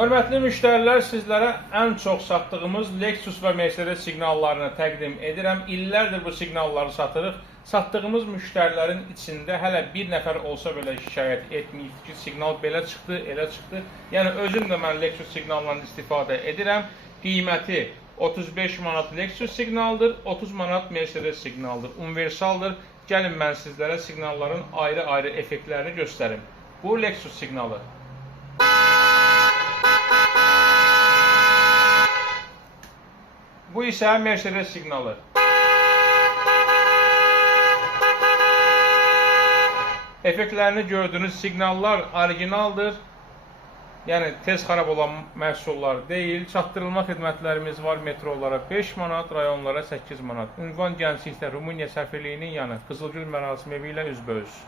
Hörmətli müştərilər, sizlərə ən çox satdığımız Lexus və Mercedes siqnallarını təqdim edirəm. İllərdir bu siqnalları satırıq. Satdığımız müştərilərin içində hələ bir nəfər olsa belə şikayət etməyib ki, siqnal belə çıxdı, elə çıxdı. Yəni özüm də mən Lexus siqnallarından istifadə edirəm. Qiyməti 35 manat Lexus siqnaldır, 30 manat Mercedes siqnaldır, universaldır. Gəlin mən sizlərə siqnalların ayrı-ayrı effektlərini göstərim. Bu Lexus siqnalı. Bu isə Mercedes siqnalı. Effektlərini gördüyünüz siqnallar orijinaldır. Yəni tez xarab olan məhsullar deyil. Çatdırılma xidmətlərimiz var. Metrolara 5 manat, rayonlara 8 manat. Ünvan Gənclikdə Rumıniya səfirliyinin yanı Qızılgül mərasimi evi ilə üzbəüz.